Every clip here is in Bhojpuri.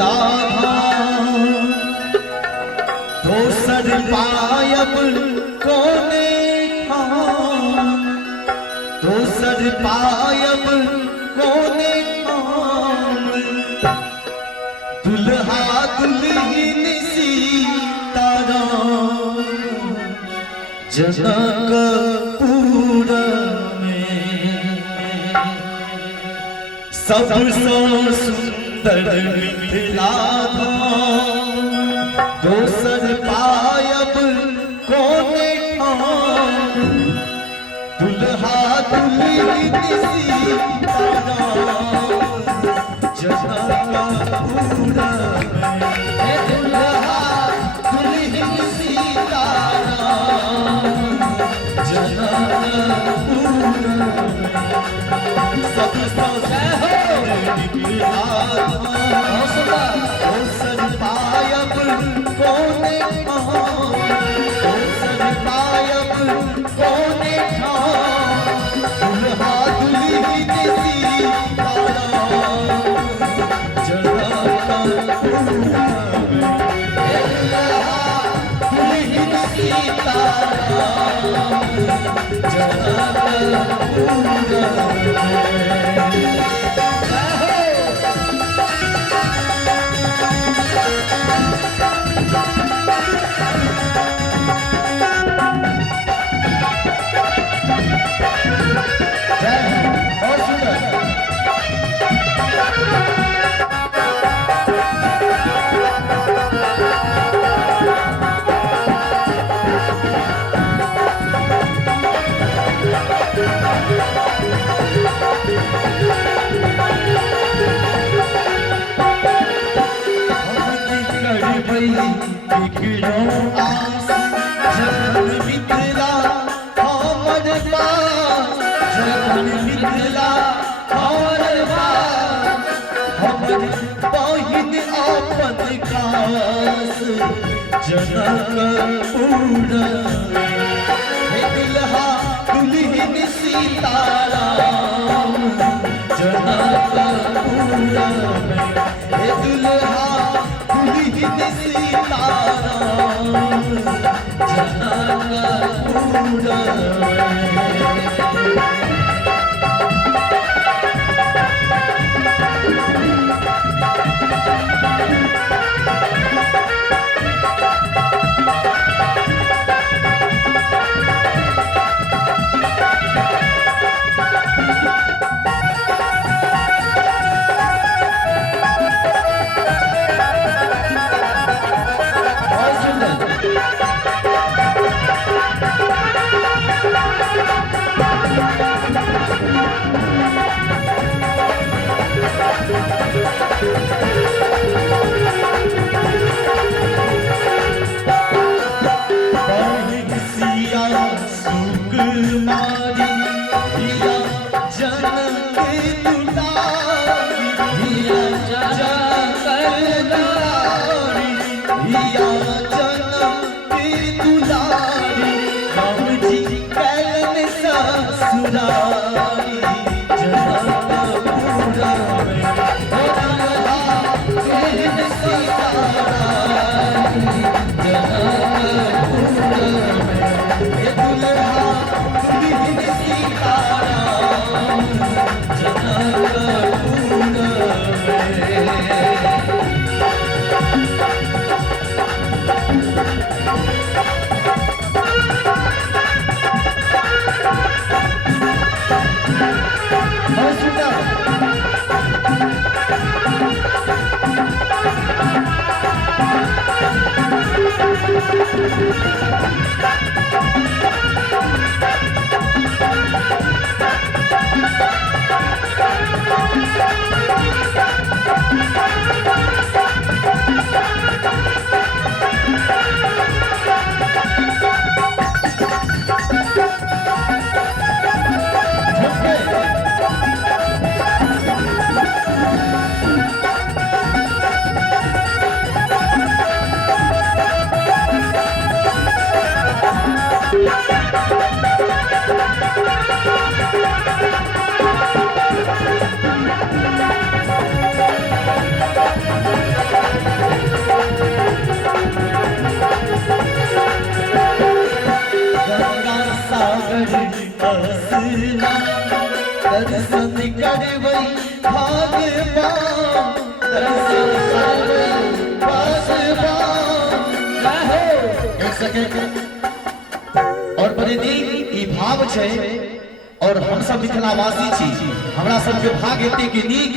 लाभा दोसर पायब कोने ठाम दोसर पायब कोने ठाम दुल्हा दुल्हन सीताराम जनकपुर सबसे सुंदर मिथिला धाम दोसर पायब कोने ठाम दुल्हा दुल्हन सीताराम जनकपुर दुल्हा दुल्हन सीताराम जनकपुर दोसर पायब कोने ठाम दोसर पायब कोने ठाम दुल्हा दुल्हन सीताराम जनकपुर दुल्हा दुल्हन सीताराम जनकपुर जनकपुर दुल्हा दुल्हन सीताराम जनकपुर दुल्हा दुल्हन सीताराम जनकपुर दर्शन करबै भगवान दर्शन करबै भगवान। एक सेकंड और बरेदी ई भाव छै और हम सब मिथिलावासी छी, हमरा सबके भाग एते के नीक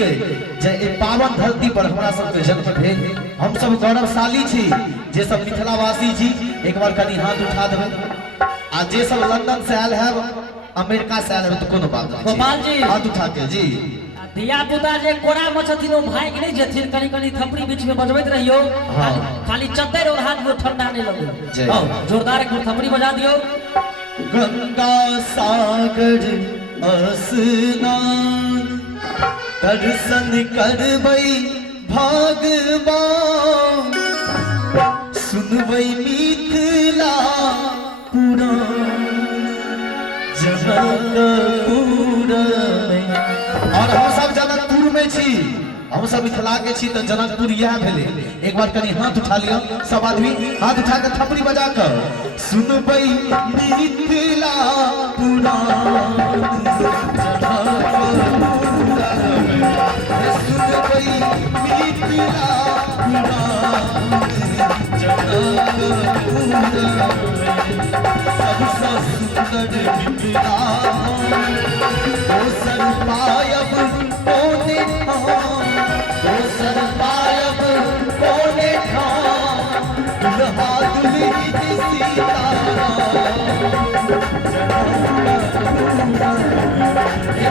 जे ए पावन धरती पर हमरा सबके जन्म भेल। हम सब गौरवशाली छी जे सब मिथिलावासी छी। एक बार कनी हाथ उठा देबै। आ जे सब लंदन से आयल है, अमेरिका से आयल है तो कोनो बात नहीं। गोपाल जी हाथ उठा के जी। धिया पुता जे कोरा में छथिन ओ भाग नहीं जेथिन, कनी कनी थपड़ी बीच में बजबैत रहियो। खाली चद्दर और हाथ में ठंडा नहीं लगे। आओ जोरदार एक थपड़ी बजा दियो। गंगा सागर स्नान दर्शन करबै भगवान सुनबै मिथिला पुराण जनकपुर में। और हम सब जनकपुर में छी, हम सब मिथिला के छी तो जनकपुर यह भेले। एक बार कनी हाथ उठा लियो सब आदमी, हाथ उठा के थपड़ी बजा कर सुनबै मिथिला पुराण सुनबै मिथिला पुराण जनकपुर सबसे सुंदर मिथिला दोसर पायब कोने दोसर पायब कोने दुल्हा दुल्हन सीताराम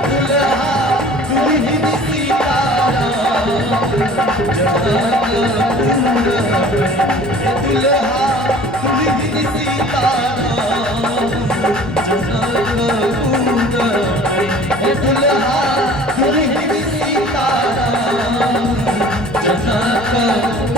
दुल्हा दुल्हन सीताराम दुल्हा दुल्हन सीताराम दुल्हा दुल्हन सीताराम जनकपुर